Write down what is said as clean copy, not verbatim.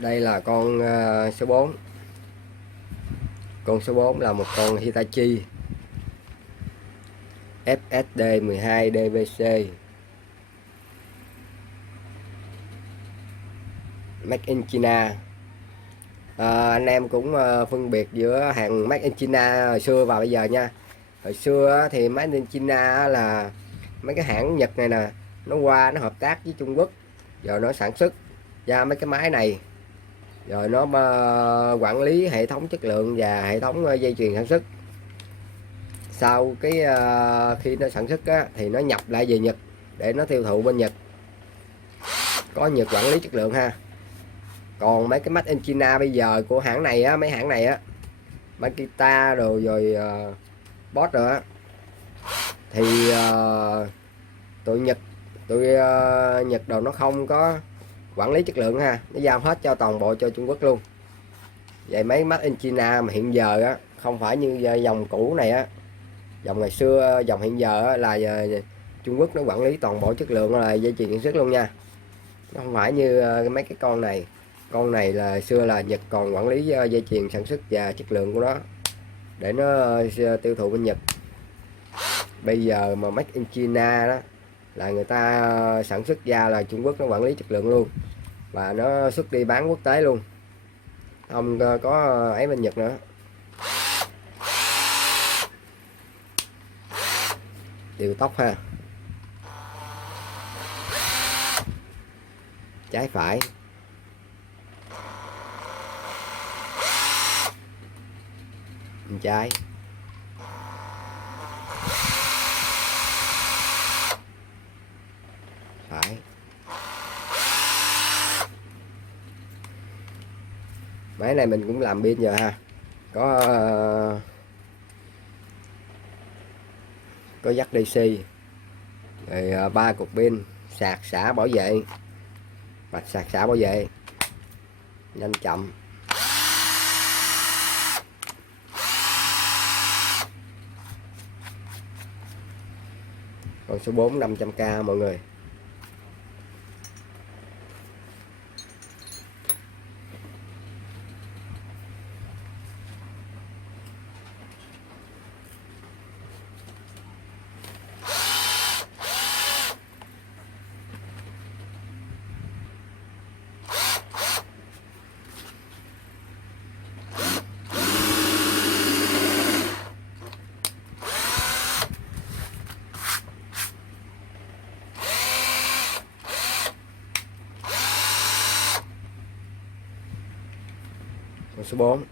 Đây là con số 4. Con số 4 là một con Hitachi FSD 12 DVC Made in China. Anh em cũng phân biệt giữa hàng Made in China hồi xưa và bây giờ nha. Hồi xưa thì Made in China là mấy cái hãng Nhật này nè, nó qua nó hợp tác với Trung Quốc, rồi nó sản xuất ra mấy cái máy này, rồi nó quản lý hệ thống chất lượng và hệ thống dây chuyền sản xuất. Sau cái khi nó sản xuất á, thì nó nhập lại về Nhật để nó tiêu thụ bên Nhật, có Nhật quản lý chất lượng ha. Còn mấy cái Made in China bây giờ của hãng này á, mấy hãng này á, Makita rồi Bosch rồi á, thì tụi Nhật Nhật đồ nó không có quản lý chất lượng ha, nó giao hết cho toàn bộ cho Trung Quốc luôn. Vậy mấy Made in China mà hiện giờ á, không phải như dòng cũ này á, dòng ngày xưa, dòng hiện giờ á, là Trung Quốc nó quản lý toàn bộ chất lượng là dây chuyền sản xuất luôn nha. Nó không phải như mấy cái con này. Con này là xưa là Nhật còn quản lý dây chuyền sản xuất và chất lượng của nó để nó tiêu thụ bên Nhật. Bây giờ mà Made in China đó là người ta sản xuất ra là Trung Quốc nó quản lý chất lượng luôn, và nó xuất đi bán quốc tế luôn, không có ấy bên Nhật nữa. Điều tốc ha, trái phải, bên trái, phải. Máy này mình cũng làm pin giờ ha, có dắt DC, rồi 3 cục pin, sạc xả bảo vệ, mạch sạc xả bảo vệ, nhanh chậm. Con số 4 500k mọi người. Con số 4.